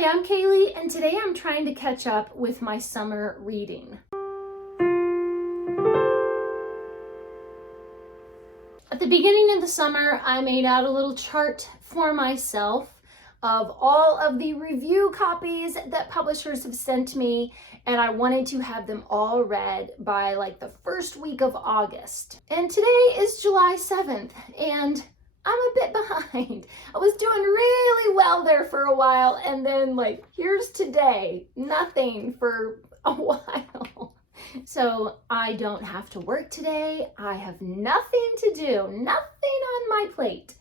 Hi, I'm Kaylee, and today I'm trying to catch up with my summer reading. At the beginning of the summer, I made out a little chart for myself of all of the review copies that publishers have sent me, and I wanted to have them all read by like the first week of August. And today is July 7th, and I'm a bit behind. I was doing really well there for a while, and then like, here's today, nothing for a while. So I don't have to work today. I have nothing to do, nothing on my plate.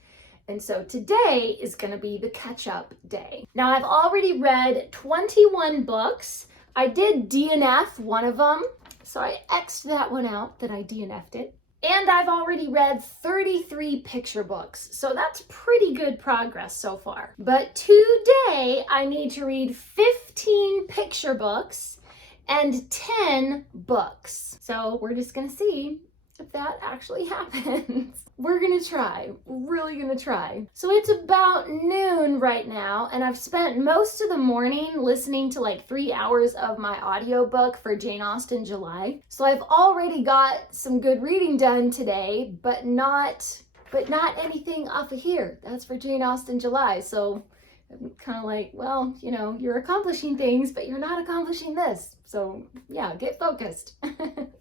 And so today is going to be the catch-up day. Now I've already read 21 books. I did DNF one of them, so I X'd that one out that I DNF'd it. And I've already read 33 picture books, so that's pretty good progress so far. But today I need to read 15 picture books and 10 books. So we're just gonna see if that actually happens. We're gonna try, really gonna try. So it's about noon right now, and I've spent most of the morning listening to like 3 hours of my audiobook for Jane Austen July. So I've already got some good reading done today, but not anything off of here. That's for Jane Austen July. So I'm kind of like, well, you know, you're accomplishing things, but you're not accomplishing this. So yeah, get focused.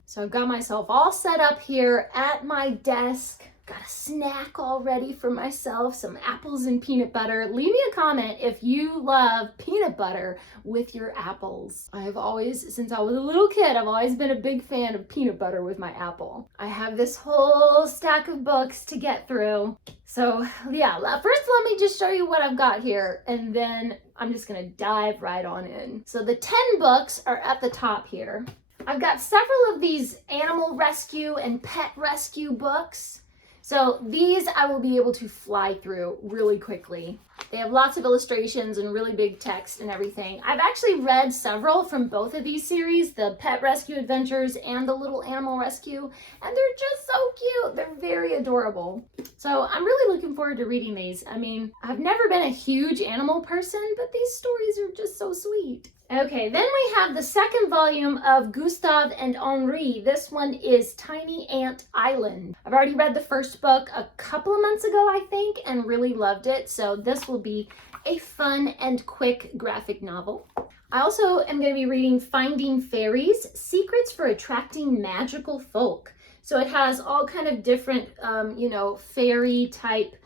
So I've got myself all set up here at my desk. Got a snack all ready for myself, some apples and peanut butter. Leave me a comment if you love peanut butter with your apples. I have always, since I was a little kid, I've always been a big fan of peanut butter with my apple. I have this whole stack of books to get through. So yeah, first let me just show you what I've got here, and then I'm just gonna dive right on in. So the 10 books are at the top here. I've got several of these animal rescue and pet rescue books. So these I will be able to fly through really quickly. They have lots of illustrations and really big text and everything. I've actually read several from both of these series, the Pet Rescue Adventures and the Little Animal Rescue, and they're just so cute. They're very adorable. So I'm really looking forward to reading these. I mean, I've never been a huge animal person, but these stories are just so sweet. Okay, then we have the second volume of Gustav and Henri. This one is Tiny Ant Island. I've already read the first book a couple of months ago, I think, and really loved it. So this will be a fun and quick graphic novel. I also am going to be reading Finding Fairies, Secrets for Attracting Magical Folk. So it has all kind of different, you know, fairy type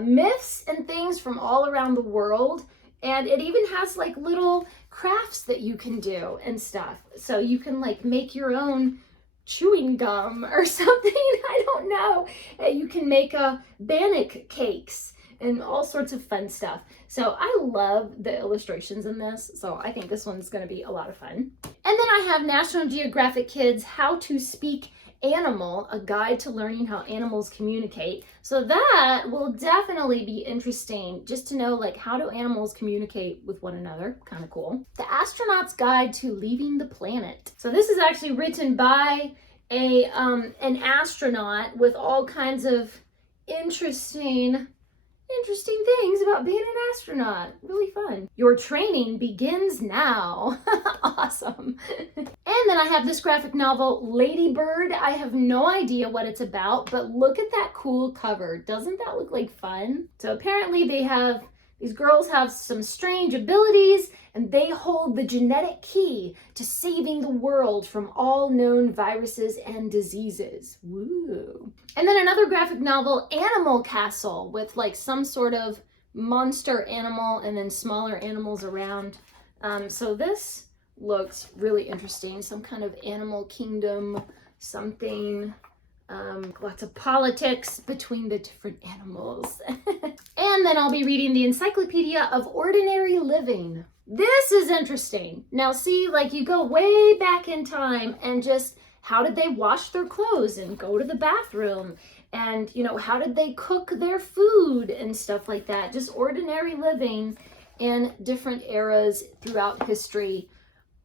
myths and things from all around the world. And it even has like little crafts that you can do and stuff. So you can like make your own chewing gum or something. I don't know. You can make bannock cakes and all sorts of fun stuff. So I love the illustrations in this. So I think this one's going to be a lot of fun. And then I have National Geographic Kids How to Speak Animal, a guide to learning how animals communicate. So that will definitely be interesting, just to know like, how do animals communicate with one another? Kind of cool. The Astronaut's Guide to Leaving the Planet. So this is actually written by an astronaut with all kinds of interesting things about being an astronaut. Really fun. Your training begins now. Awesome. And then I have this graphic novel, Ladybird. I have no idea what it's about, but look at that cool cover. Doesn't that look like fun? So apparently these girls have some strange abilities, and they hold the genetic key to saving the world from all known viruses and diseases. Woo. And then another graphic novel, Animal Castle, with like some sort of monster animal and then smaller animals around. So this looks really interesting. Some kind of animal kingdom, something. Lots of politics between the different animals. And then I'll be reading the Encyclopedia of Ordinary Living. This is interesting. Now see, like you go way back in time and just how did they wash their clothes and go to the bathroom? And, you know, how did they cook their food and stuff like that? Just ordinary living in different eras throughout history.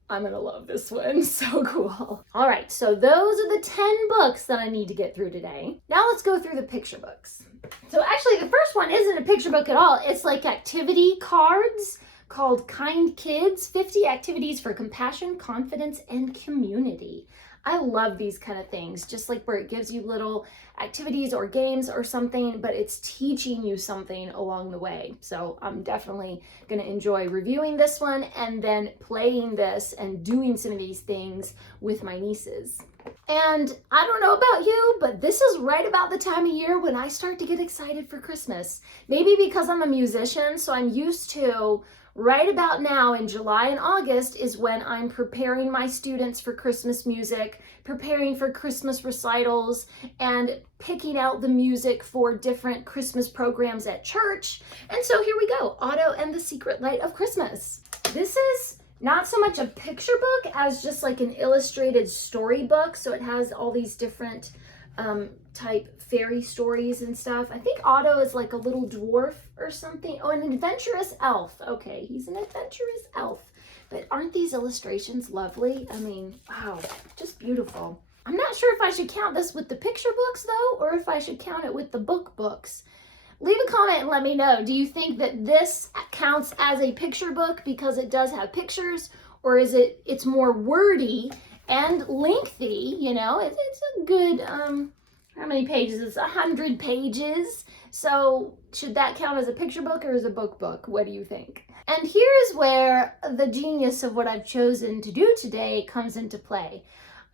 I'm gonna love this one, so cool. All right, so those are the 10 books that I need to get through today. Now let's go through the picture books. So actually the first one isn't a picture book at all. It's like activity cards called Kind Kids, 50 Activities for Compassion, Confidence, and Community. I love these kind of things, just like where it gives you little activities or games or something, but it's teaching you something along the way. So I'm definitely going to enjoy reviewing this one and then playing this and doing some of these things with my nieces. And I don't know about you, but this is right about the time of year when I start to get excited for Christmas. Maybe because I'm a musician, so I'm used to right about now in July and August is when I'm preparing my students for Christmas music, preparing for Christmas recitals, and picking out the music for different Christmas programs at church. And so here we go, Otto and the Secret Light of Christmas. This is not so much a picture book as just like an illustrated storybook. So it has all these different type fairy stories and stuff. I think Otto is like a little dwarf or something. Oh, an adventurous elf. Okay, he's an adventurous elf. But aren't these illustrations lovely? I mean, wow, just beautiful. I'm not sure if I should count this with the picture books though, or if I should count it with the book books. Leave a comment and let me know. Do you think that this counts as a picture book because it does have pictures, or is it's more wordy and lengthy? You know, it's a good, how many pages? It's 100 pages. So should that count as a picture book or as a book? What do you think? And here's where the genius of what I've chosen to do today comes into play.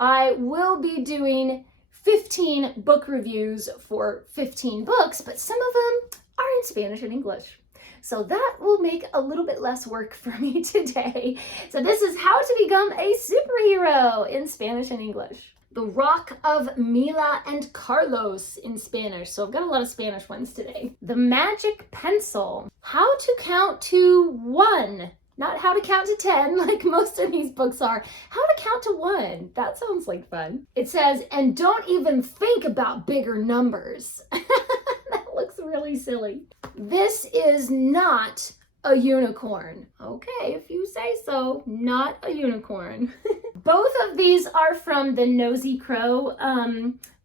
I will be doing 15 book reviews for 15 books, but some of them are in Spanish and English. So that will make a little bit less work for me today. So this is How to Become a Superhero in Spanish and English. The Rock of Mila and Carlos in Spanish. So I've got a lot of Spanish ones today. The Magic Pencil. How to Count to 1. Not how to count to 10 like most of these books are. How to count to 1. That sounds like fun. It says, and don't even think about bigger numbers. That looks really silly. This is not a unicorn. Okay, if you say so, not a unicorn. Both of these are from the Nosy Crow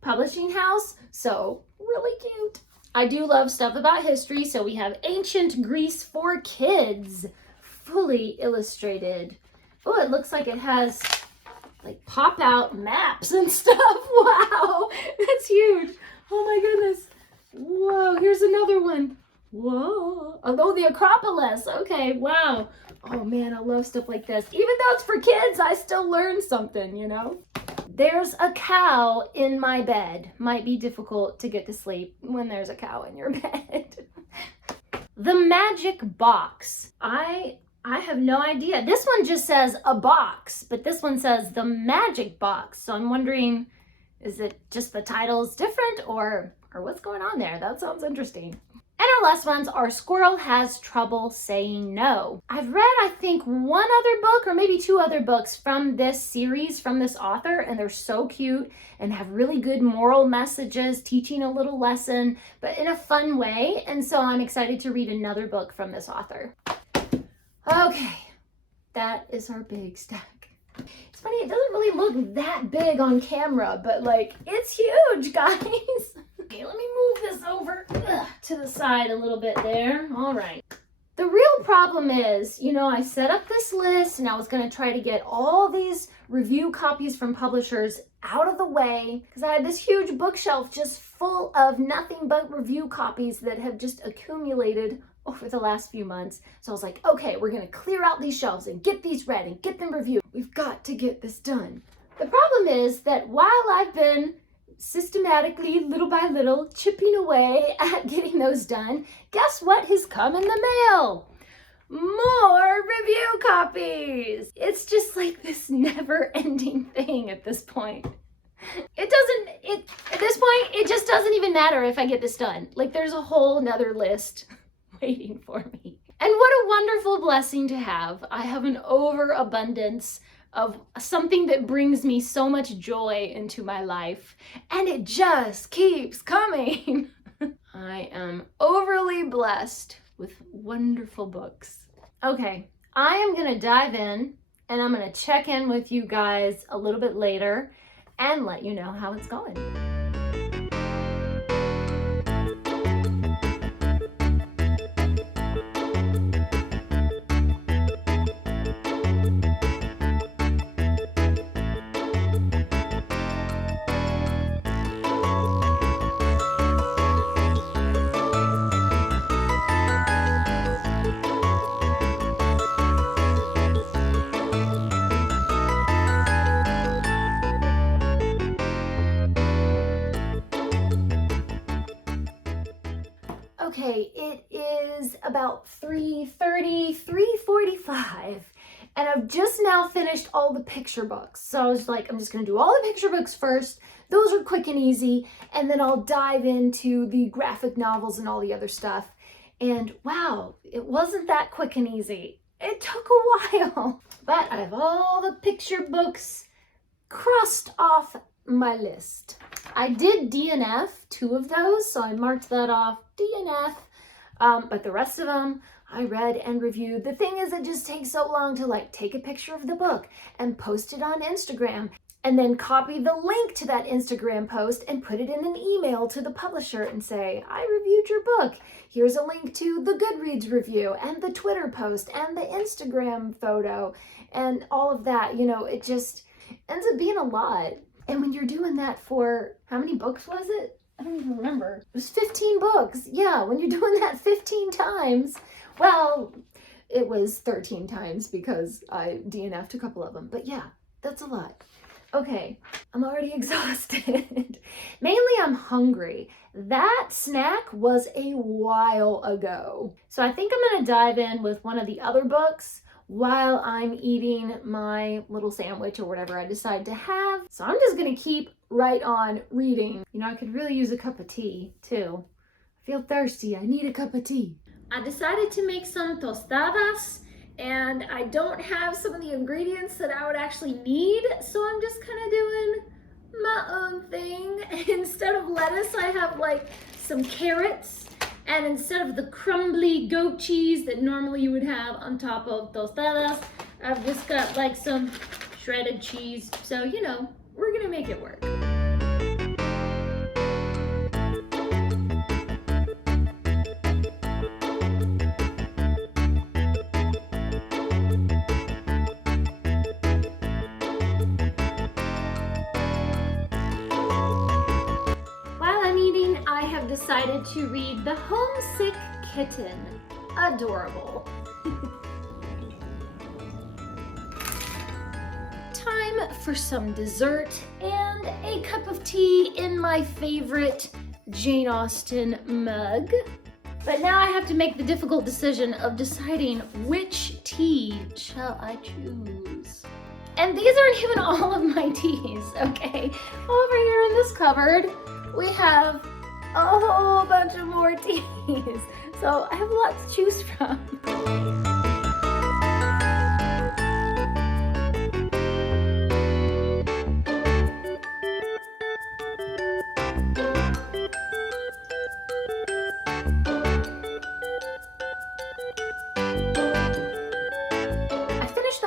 publishing house, so really cute. I do love stuff about history, so we have Ancient Greece for Kids, fully illustrated. Oh, it looks like it has like pop-out maps and stuff. Wow, that's huge. Oh my goodness. Whoa, here's another one. Whoa. Oh, the Acropolis. Okay, wow. Oh man, I love stuff like this. Even though it's for kids, I still learn something, you know? There's a cow in my bed. Might be difficult to get to sleep when there's a cow in your bed. The Magic Box. I have no idea. This one just says a box, but this one says the Magic Box. So I'm wondering, is it just the title's different or what's going on there? That sounds interesting. And our last ones are Squirrel Has Trouble Saying No. I've read, I think, one other book or maybe 2 other books from this series, from this author, and they're so cute and have really good moral messages, teaching a little lesson, but in a fun way. And so I'm excited to read another book from this author. Okay, that is our big stack. It's funny, it doesn't really look that big on camera, but like, it's huge, guys. Okay, let me move this over to the side a little bit there. All right. The real problem is, you know, I set up this list and I was going to try to get all these review copies from publishers out of the way because I had this huge bookshelf just full of nothing but review copies that have just accumulated over the last few months. So I was like, okay, we're going to clear out these shelves and get these read and get them reviewed. We've got to get this done. The problem is that while I've been systematically, little by little, chipping away at getting those done, guess what has come in the mail? More review copies! It's just like this never-ending thing at this point. At this point, it just doesn't even matter if I get this done. Like, there's a whole nother list waiting for me. And what a wonderful blessing to have. I have an overabundance of something that brings me so much joy into my life, and it just keeps coming. I am overly blessed with wonderful books. Okay, I am gonna dive in and I'm gonna check in with you guys a little bit later and let you know how it's going. Okay, it is about 3:30, 3:45, and I've just now finished all the picture books. So I was like, I'm just gonna do all the picture books first. Those are quick and easy, and then I'll dive into the graphic novels and all the other stuff. And wow, it wasn't that quick and easy. It took a while, but I have all the picture books crossed off my list. I did DNF 2 of those, so I marked that off, DNF, but the rest of them I read and reviewed. The thing is, it just takes so long to like take a picture of the book and post it on Instagram, and then copy the link to that Instagram post and put it in an email to the publisher and say, I reviewed your book. Here's a link to the Goodreads review and the Twitter post and the Instagram photo and all of that. You know, it just ends up being a lot. And when you're doing that for, how many books was it? I don't even remember. It was 15 books. Yeah, when you're doing that 15 times, well, it was 13 times because I DNF'd a couple of them. But yeah, that's a lot. Okay, I'm already exhausted. Mainly I'm hungry. That snack was a while ago. So I think I'm gonna dive in with one of the other books while I'm eating my little sandwich or whatever I decide to have. So I'm just gonna keep right on reading. You know, I could really use a cup of tea too. I feel thirsty, I need a cup of tea. I decided to make some tostadas, and I don't have some of the ingredients that I would actually need, so I'm just kind of doing my own thing. Instead of lettuce, I have like some carrots, and instead of the crumbly goat cheese that normally you would have on top of tostadas, I've just got like some shredded cheese. So, you know, we're gonna make it work. Decided to read The Homesick Kitten. Adorable. Time for some dessert and a cup of tea in my favorite Jane Austen mug. But now I have to make the difficult decision of deciding which tea shall I choose. And these aren't even all of my teas, okay? Over here in this cupboard, we have a whole bunch of more teas. So I have a lot to choose from.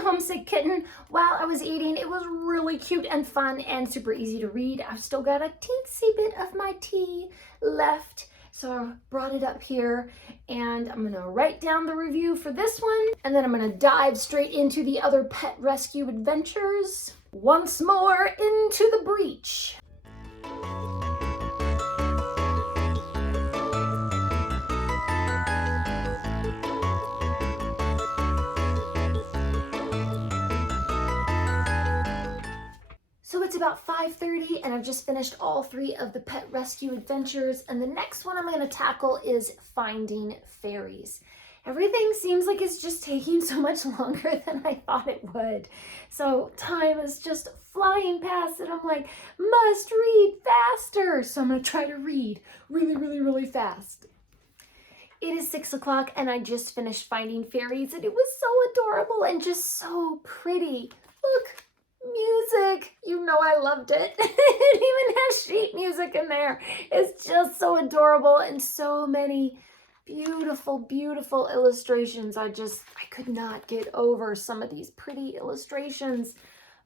Homesick Kitten while I was eating. It was really cute and fun and super easy to read. I've still got a teensy bit of my tea left, so I brought it up here, and I'm gonna write down the review for this one, and then I'm gonna dive straight into the other pet rescue adventures. Once more into the breach. So it's about 5:30 and I've just finished all 3 of the pet rescue adventures, and the next one I'm going to tackle is Finding Fairies. Everything seems like it's just taking so much longer than I thought it would. So time is just flying past and I'm like, must read faster. So I'm going to try to read really fast. It is 6 o'clock and I just finished Finding Fairies, and it was so adorable and just so pretty. Look. Music, you know I loved it. It even has sheet music in there. It's just so adorable, and so many beautiful illustrations. I could not get over some of these pretty illustrations.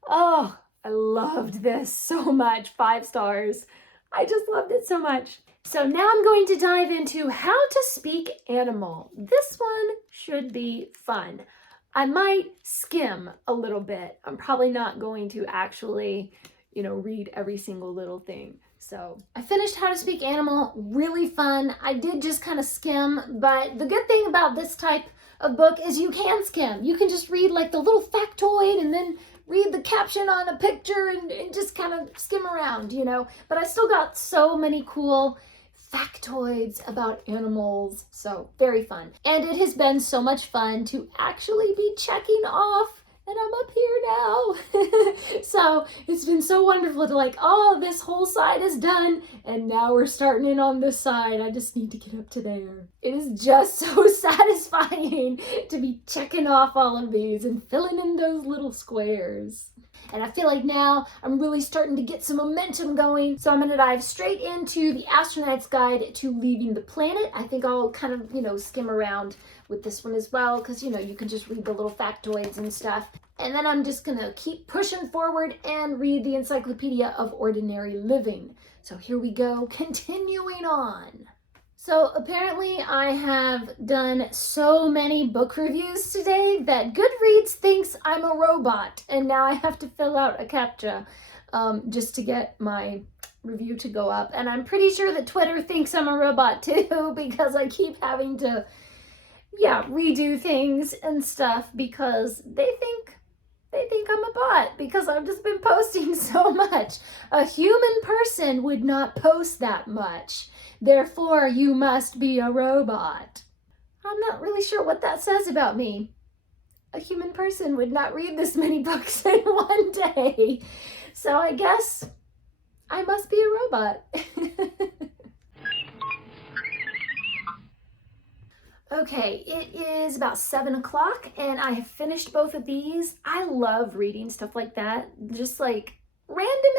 Oh, I loved this so much. 5 stars. I just loved it so much. So now I'm going to dive into How to Speak Animal. This one should be fun. I might skim a little bit. I'm probably not going to actually, read every single little thing. So I finished How to Speak Animal, really fun. I did just kind of skim, but the good thing about this type of book is you can skim. You can just read like the little factoid and then read the caption on a picture and just kind of skim around, But I still got so many cool factoids about animals. So very fun. And it has been so much fun to actually be checking off, and I'm up here now. So it's been so wonderful to like, oh, this whole side is done, and now we're starting in on this side. I just need to get up to there. It is just so satisfying to be checking off all of these and filling in those little squares. And I feel like now I'm really starting to get some momentum going. So I'm going to dive straight into the Astronaut's Guide to Leaving the Planet. I think I'll kind of, skim around with this one as well, because, you can just read the little factoids and stuff. And then I'm just going to keep pushing forward and read the Encyclopedia of Ordinary Living. So here we go, continuing on. So apparently I have done so many book reviews today that Goodreads thinks I'm a robot, and now I have to fill out a CAPTCHA just to get my review to go up. And I'm pretty sure that Twitter thinks I'm a robot too, because I keep having to, redo things and stuff because they think I'm a bot because I've just been posting so much. A human person would not post that much. Therefore, you must be a robot. I'm not really sure what that says about me. A human person would not read this many books in one day. So I guess I must be a robot. Okay, it is about 7 o'clock and I have finished both of these. I love reading stuff like that. Just like random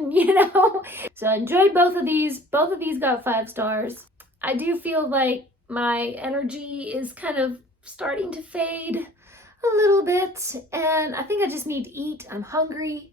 information, So I enjoyed both of these. Both of these got 5 stars. I do feel like my energy is kind of starting to fade a little bit, and I think I just need to eat. I'm hungry.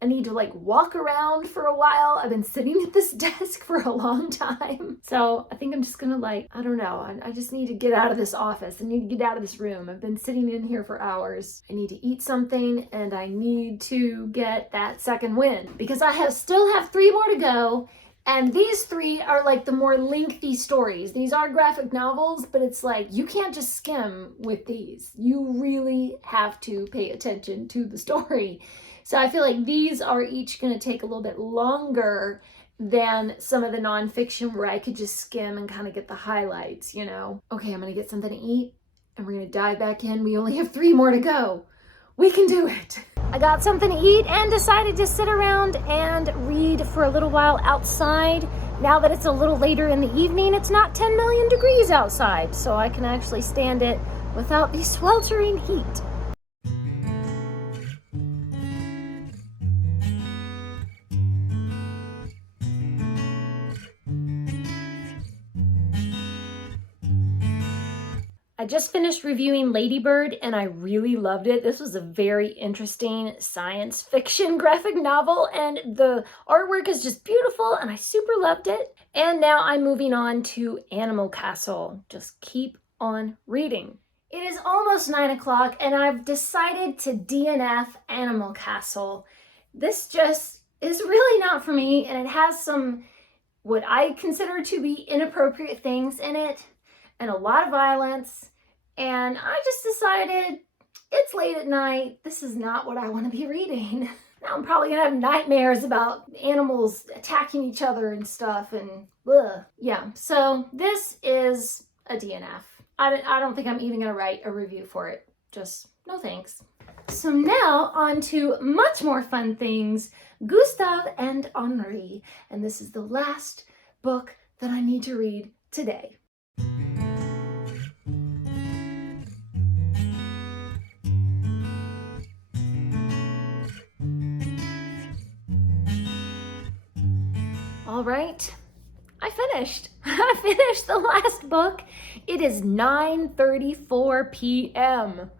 I need to walk around for a while. I've been sitting at this desk for a long time. So I think I'm just gonna I don't know. I just need to get out of this office. I need to get out of this room. I've been sitting in here for hours. I need to eat something and I need to get that second win because I still have 3 more to go. And these 3 are the more lengthy stories. These are graphic novels, but it's you can't just skim with these. You really have to pay attention to the story. So I feel like these are each going to take a little bit longer than some of the nonfiction where I could just skim and kind of get the highlights, Okay, I'm going to get something to eat and we're going to dive back in. We only have 3 more to go. We can do it. I got something to eat and decided to sit around and read for a little while outside. Now that it's a little later in the evening, it's not 10 million degrees outside, so I can actually stand it without the sweltering heat. I just finished reviewing Ladybird and I really loved it. This was a very interesting science fiction graphic novel and the artwork is just beautiful and I super loved it. And now I'm moving on to Animal Castle. Just keep on reading. It is almost 9 o'clock and I've decided to DNF Animal Castle. This just is really not for me and it has some what I consider to be inappropriate things in it and a lot of violence, and I just decided it's late at night. This is not what I want to be reading. Now I'm probably gonna have nightmares about animals attacking each other and stuff, and ugh. Yeah, so this is a DNF. I don't think I'm even gonna write a review for it. Just no thanks. So now on to much more fun things, Gustav and Henri, and this is the last book that I need to read today. All right, I finished. I finished the last book. It is 9:34 p.m.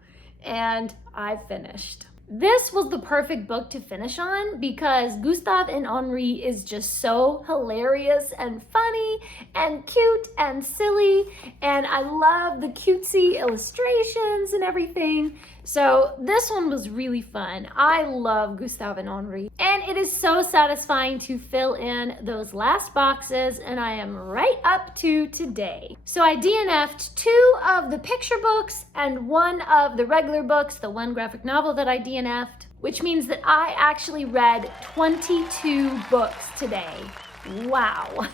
and I finished. This was the perfect book to finish on because Gustav and Henri is just so hilarious and funny and cute and silly, and I love the cutesy illustrations and everything. So this one was really fun. I love Gustav and Henri, and it is so satisfying to fill in those last boxes, and I am right up to today. So I DNF'd 2 of the picture books and 1 of the regular books, the 1 graphic novel that I DNF'd, which means that I actually read 22 books today. Wow.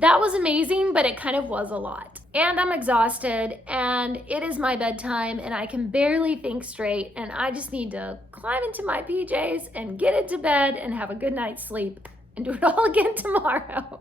That was amazing, but it kind of was a lot. And I'm exhausted, and it is my bedtime, and I can barely think straight, and I just need to climb into my PJs and get into bed and have a good night's sleep and do it all again tomorrow.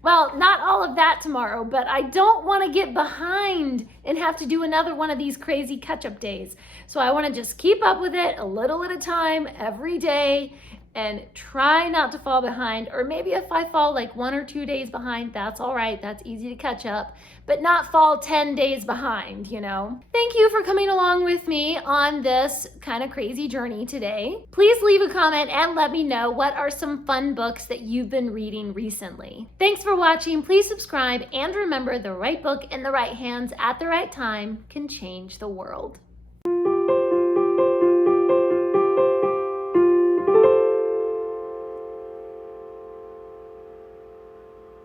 Well, not all of that tomorrow, but I don't want to get behind and have to do another one of these crazy catch-up days. So I want to just keep up with it a little at a time every day and try not to fall behind. Or maybe if I fall like 1 or 2 days behind, that's all right. That's easy to catch up, but not fall 10 days behind, you know? Thank you for coming along with me on this kind of crazy journey today. Please leave a comment and let me know what are some fun books that you've been reading recently. Thanks for watching. Please subscribe, and remember, the right book in the right hands at the right time can change the world.